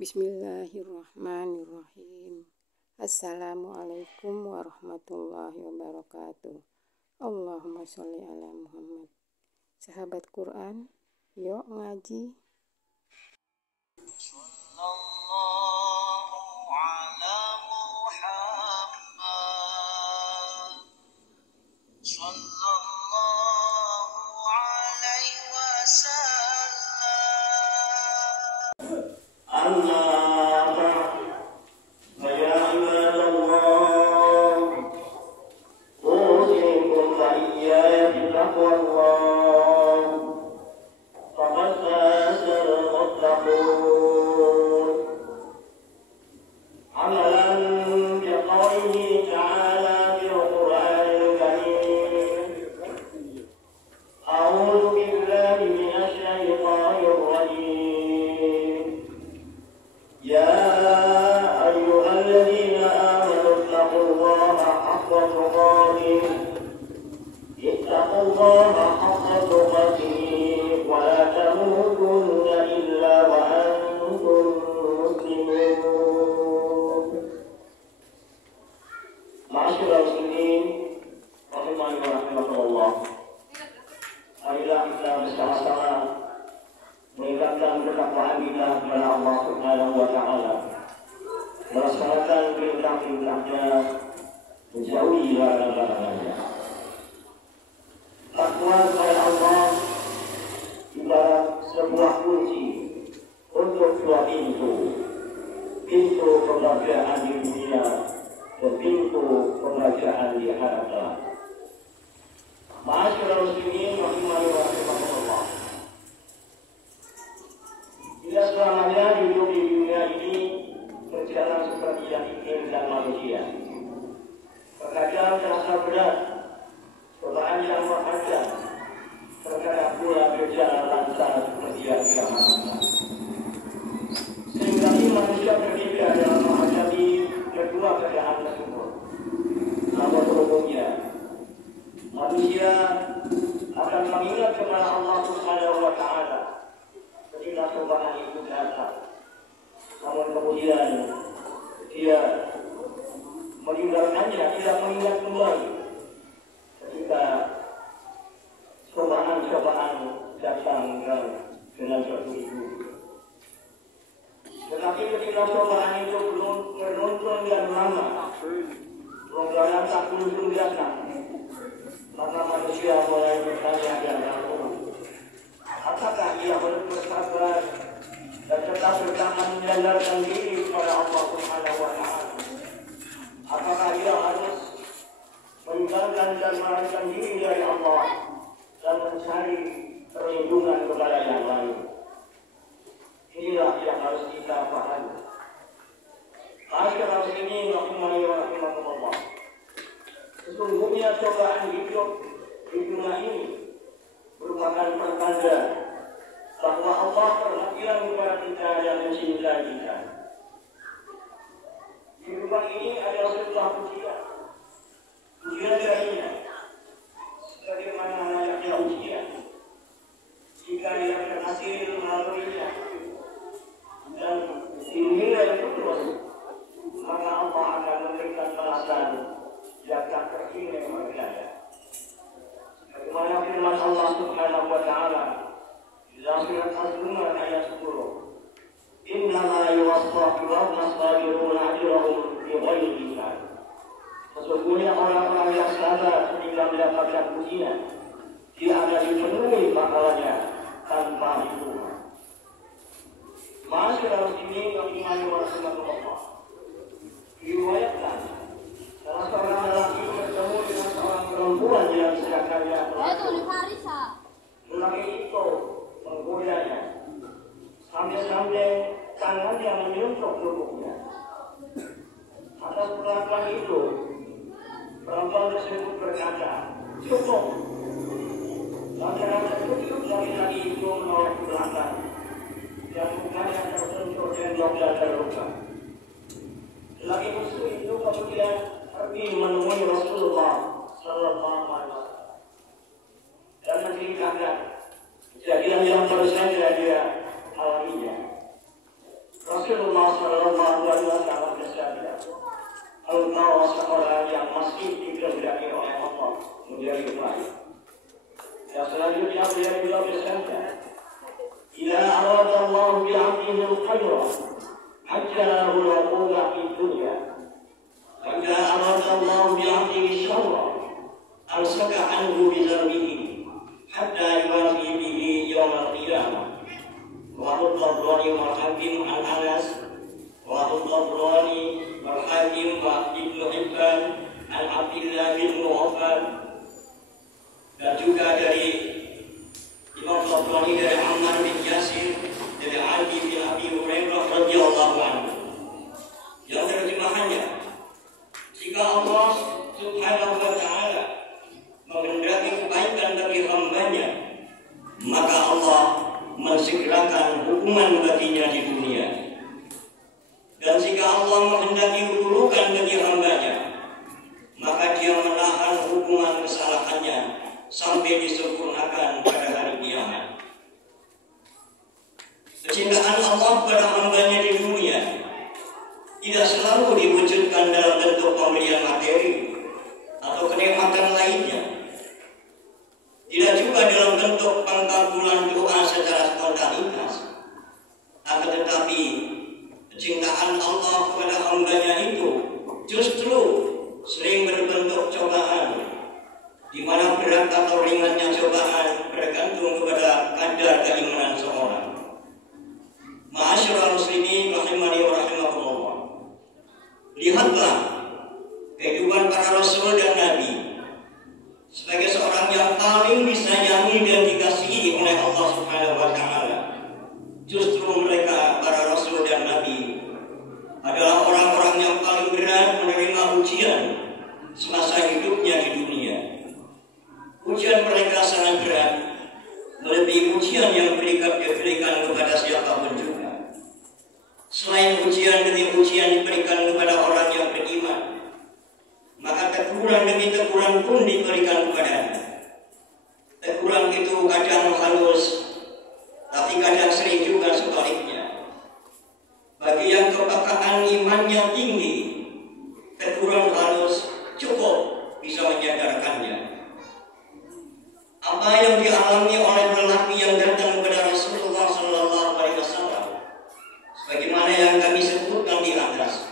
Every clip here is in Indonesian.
Bismillahirrahmanirrahim. Assalamualaikum warahmatullahi wabarakatuh. Allahumma sholli ala Muhammad. Sahabat Quran, yuk ngaji. Marilah kita bersama-sama meningkatkan ketakwaan kita kepada Allah Subhanahu wa Ta'ala, melaksanakan perintah-perintahnya, menjauhi larangan-larangannya. Takwa kepada Allah ibarat sebuah kunci untuk dua pintu kebahagiaan di dunia dan pintu kebahagiaan di akhirat. Ma'asyiral muslimin rahimani wa rahimakumullah. Tidak selamanya hidup di dunia ini berjalan seperti yang diinginkan manusia. Terkadang terasa berat, cobaan yang menghadang, terkadang pula berjalan lancar seperti yang tidak mampu. Sehingga manusia berbeda dalam menghadapi kedua keadaan tersebut. Namun umumnya manusia akan mengingat kepada Allah Subhanahu wa Ta'ala ketika cobaan itu datang. Namun kemudian dia meninggalkannya, tidak mengingat kembali ketika cobaan datang dengan berburu. Tetapi ketika cobaan itu belum menuntun dan lama, belum dalam 10 datang, maka manusia mulai bertanya dan ragu, apakah ia boleh bersabar dan tetap bertahan menyandarkan diri kepada Allah Subhanahu wa Ta'ala? Apakah ia harus meninggalkan dan melarikan diri dari Allah dan mencari perlindungan kepada yang lain? Inilah yang harus kita pahami. Ma'asyiral muslimin rahimani wa rahimakumullah. Sesungguhnya cobaan hidup di dunia ini merupakan pertanda bahwa Allah perhatian kepada kita dan mencintai kita. Kehidupan ini adalah sebuah ujian. Ujian darinya, sebagaimana layaknya ujian. Jika ia berhasil melaluinya dan dinilai lulus, maka Allah akan memberikan balasan yang tak ternilai kepadanya. Bagaimana firman Allah Subhanahu wa Ta'ala dalam surat Az-Zumar ayat 10, Innama yuwaffaquna as-sabiruna ajrahum bighairi hisab. Sesungguhnya orang-orang yang sabar ketika mendapatkan ujian, dia akan dipenuhi pahalanya tanpa hitungan. Ma'asyiral muslimin rahimani wa rahimakumullah. Diriwayatkan salah seorang lelaki bertemu dengan seorang perempuan yang sejakarnya lelaki itu menggodanya sambil-sambil tangannya menyentuh tubuhnya. Atas perlakuan itu perempuan tersebut berkata, cukup. Lantaran tertutup laki-laki itu menoleh ke belakang dan mukanya tersentuh tembok dan terluka. Laki musuh itu kemudian pergi menemui Rasulullah Sallallahu Alaihi Wasallam dan menceritakan kejadian yang baru saja dia alaminya. Rasulullah engkau seorang yang masih dikehendaki oleh Allah menjadi baik. Dan selanjutnya beliau juga bersabda, "Ila arada Allah bi'abdihi al-khayra hatta al-uquba fi dunya. Wa ila arada Allah bi'abdihi syarra amsaka anhu bi dhanbihi hatta yuwafi bihi yawm al-qiyamah." Wa Tabrani wa Hakim an Anas wa Tabrani wa Hakim wa Ibnu Hibban an Abdillah bin Mu'affan, dan juga dari Imam Tabrani dari Ammar bin Yasir dari Ali bin Abi Hurairah radhiyallahu anhu, yang terjemahannya, jika Allah Subhanahu wa ta'ala menghendaki kebaikan bagi hambanya, maka Allah mensegerakan hukuman baginya di dunia. Dan jika Allah menghendaki keburukan bagi hambanya, maka dia menahan hukuman kesalahannya sampai disempurnakan pada hari kiamat. Kecintaan Allah pada hambanya di dunia tidak selalu diwujudkan dalam bentuk pemberian materi atau kenikmatan lainnya. Tidak juga dalam bentuk pengkabulan doa secara spontanitas. Akan tetapi kecintaan Allah kepada hambanya itu justru sering berbentuk cobaan, di mana berat atau ringannya cobaan bergantung kepada kadar keimanan seorang. Ma'asyiral muslimin rahimani wa rahimakumullah. Lihatlah kehidupan para rasul dan nabi sebagai seorang yang paling disayangi dan dikasihi oleh Allah Subhanahu wa ta'ala. Justru mereka, para rasul dan nabi, adalah orang-orang yang paling berat menerima ujian semasa hidupnya di dunia. Ujian mereka sangat berat, melebihi ujian yang diberikan kepada siapapun juga. Selain ujian demi ujian diberikan kepada orang yang beriman, maka teguran demi teguran pun diberikan kepadanya. Teguran itu kadang halus, tapi kadang sering juga sebaliknya. Bagi yang kepekaan imannya tinggi, teguran halus cukup bisa menyadarkannya. Apa yang dialami oleh lelaki yang datang kepada Rasulullah SAW, sebagaimana yang kami sebutkan di atas,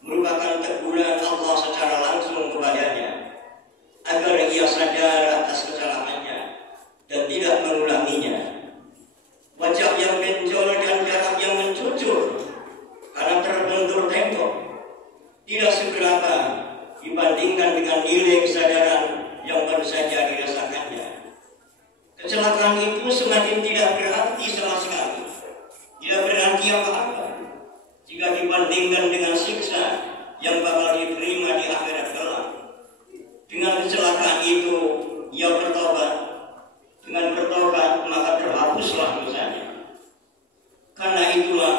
merupakan teguran Allah secara langsung kepadanya agar ia sadar atas kesalahannya dan tidak mengulanginya. Wajah yang benjol dan darah yang mencucur karena terbentur tembok tidak seberapa dibandingkan dengan nilai kesadaran yang baru saja dirasakannya. Kecelakaan itu semakin tidak berarti sama sekali, tidak berarti apa-apa jika dibandingkan dengan siksa yang bakal diterima di akhirat kelak. Dengan kecelakaan itu ia bertobat. Dengan bertobat maka terhapuslah dosanya. Karena itulah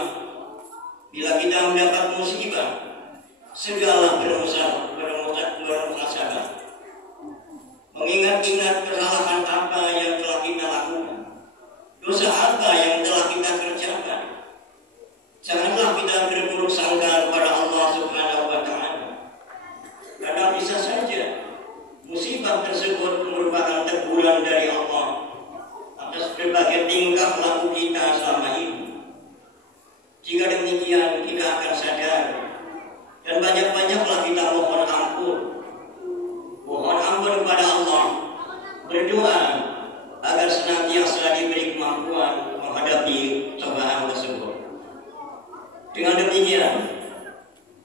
bila kita mendapat musibah, segala bermuhasabah, mengingat-ingat kesalahan apa yang telah kita lakukan, dosa apa yang telah kita kerjakan. Janganlah kita berburuk sangka kepada Allah Subhanahu wa ta'ala, karena bisa saja musibah tersebut merupakan teguran dari Allah atas berbagai tingkah laku kita selama ini. Jika demikian, kita akan sadar dan banyak-banyaklah kita mohon ampun. Mohon ampun kepada Allah, berdoa agar senantiasa diberi kemampuan menghadapi cobaan tersebut. Dengan demikian,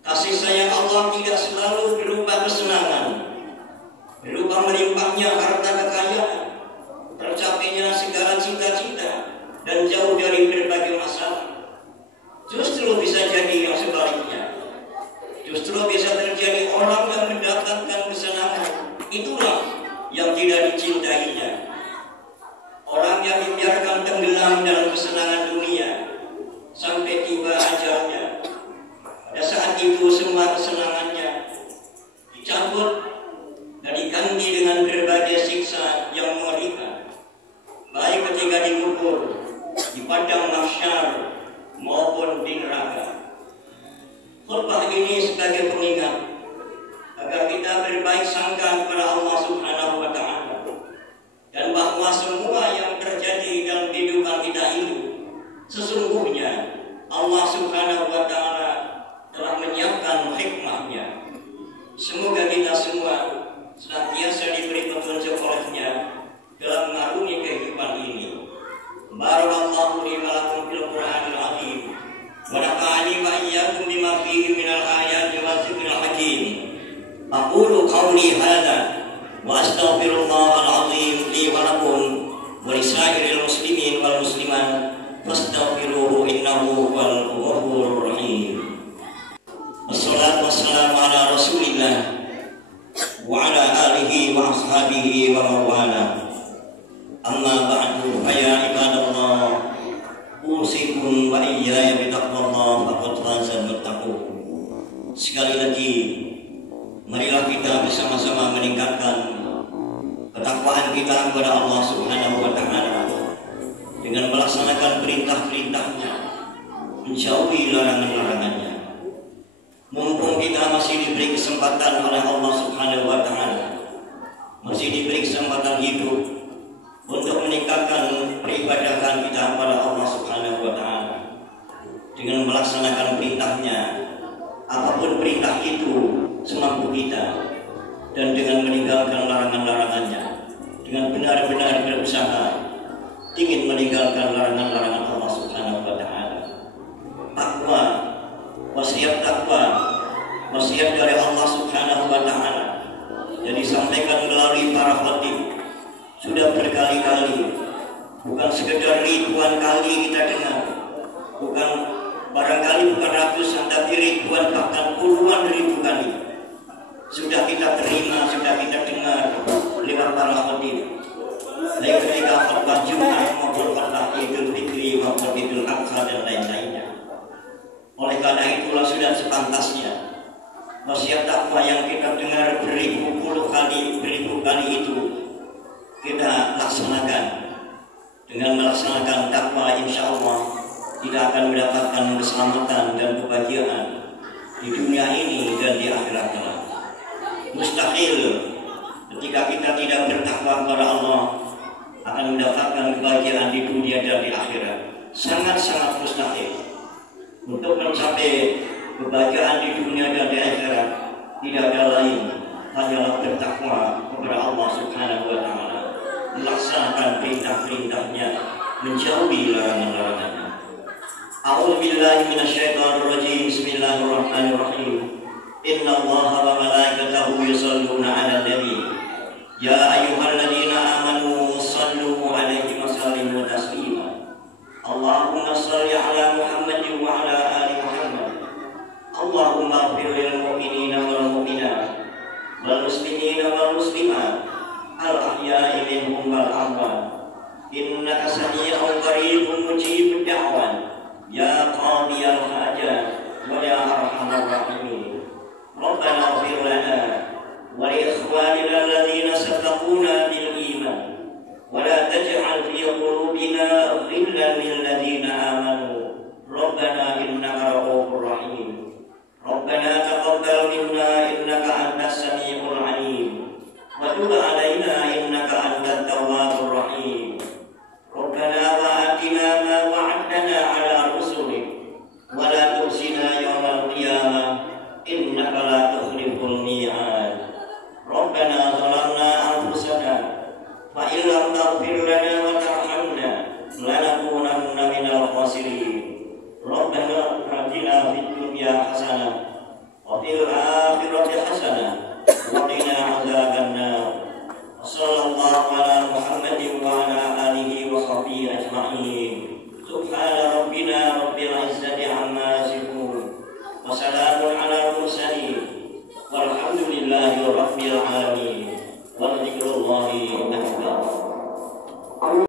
kasih sayang Allah tidak selalu berupa kesenangan, berupa melimpahnya harta kekayaan, tercapainya segala cita-cita, dan jauh dari berbagai masalah. Justru bisa jadi yang sebaliknya. Justru bisa terjadi orang yang mendapatkan kesenangan, itulah yang tidak dicintainya. Orang yang dibiarkan tenggelam dalam kesenangan dunia sampai tiba ajalnya. Pada saat itu semua kesenangannya dicabut dan diganti dengan berbagai siksa yang mengerikan, baik ketika dikubur, di padang mahsyar maupun di neraka. Khutbah ini sebagai pengingat agar kita berbaik sangka kepada Allah Subhanahu wa Ta'ala, dan bahwa semua yang terjadi dalam kehidupan kita ini sesungguhnya Allah Subhanahu wa Ta'ala telah menyiapkan hikmahnya. Semoga kita semua senantiasa diberi petunjuk olehnya dalam mengarungi kehidupan ini. Barakallahu li wa lakum fil Qur'anil azim wa nafa'ani wa iyyakum bima fihi minal ayati wa dzikril hakim. Aqulu qawli hadza wa astaghfirullahal azim li wa lakum wa lisairil muslimin wal muslimat fastaghfiruhu innahu huwal ghafurur rahim. Wassalatu wassalamu ala Rasulillah wa ala alihi wa ashabihi wa mawala. Amma ba'du, ya ibadallah, usikum wa iyaya bitaqwallah faqad fazal muttaqun. Sekali lagi, marilah kita bersama-sama meningkatkan ketakwaan kita kepada Allah Subhanahu wa Ta'ala dengan melaksanakan perintah-perintahnya, menjauhi larangan-larangannya. Mumpung kita masih diberi kesempatan oleh Allah Subhanahu wa Ta'ala, masih diberi kesempatan hidup untuk meningkatkan peribadahan kita kepada Allah Subhanahu wa Ta'ala dengan melaksanakan perintahnya, apapun perintah itu semampu kita, dan dengan meninggalkan larangan-larangannya dengan benar-benar berusaha ingin meninggalkan larangan-larangan Allah Subhanahu wa Ta'ala. Takwa, wasiat takwa, wasiat dari Allah Subhanahu wa Ta'ala yang disampaikan melalui para khatib sudah berkali-kali, bukan sekedar ribuan kali kita dengar, barangkali bukan ratusan, tapi ribuan bahkan puluhan ribu kali sudah kita terima, sudah kita dengar lewat para khatib, baik ketika khutbah Jumat maupun khutbah Idul Fitri maupun Idul Adha dan lain-lainnya. Oleh karena itulah sudah sepantasnya wasiat takwa yang kita dengar beribu kali itu kita laksanakan. Dengan melaksanakan takwa, insya Allah kita akan mendapatkan keselamatan dan kebahagiaan di dunia ini dan di akhirat kelak. Mustahil ketika kita tidak bertakwa kepada Allah akan mendapatkan kebahagiaan di dunia dan di akhirat. Sangat-sangat mustahil. Untuk mencapai kebahagiaan di dunia dan di akhirat tidak ada lain hanyalah bertakwa kepada Allah Subhanahu wa Ta'ala, melaksanakan perintah-perintahnya, menjauhi larangan-larangannya. A'udzu billahi minasyaitonir rajim. Bismillahirrahmanirrahim. Inna Allaha wa malaikatahu yusholluna 'alan nabi. Ya ayyuhalladzina amanu shallu 'alaihi wa sallimu taslima. Allahumma shalli 'ala Muhammadin wa 'ala ali Muhammad. Allahumma ighfir lil mu'minina wal mu'minat wal muslimina wal muslimat al-ahya'i minhum wal amwat. Innaka sami'un qaribun mujibud da'wat. Ya qadiyal hajat wa ya arhamar rahimin. Rabbana ighfir lana wa li ikhwanina alladhina sabaquna bil iman wa la taj'al fi qulubina ghillan lil ladzina amanu. Rabbana innaka ra'ufur rahim. Rabbana taqabbal minna innaka antas samiul 'alim. Wa tub 'alaina innaka antat tawwabur rahim. Rabbana wa atina ma wa'adtana 'ala rusulik wa la tukhzina yawmal qiyamah innaka la tukhliful mi'ad. Rabbana zalamna anfusana fa in lam taghfir lana wa tarhamna lanakunanna minal khasirin. Rabbana atina fid dunya hasanah wa fil akhirati hasanah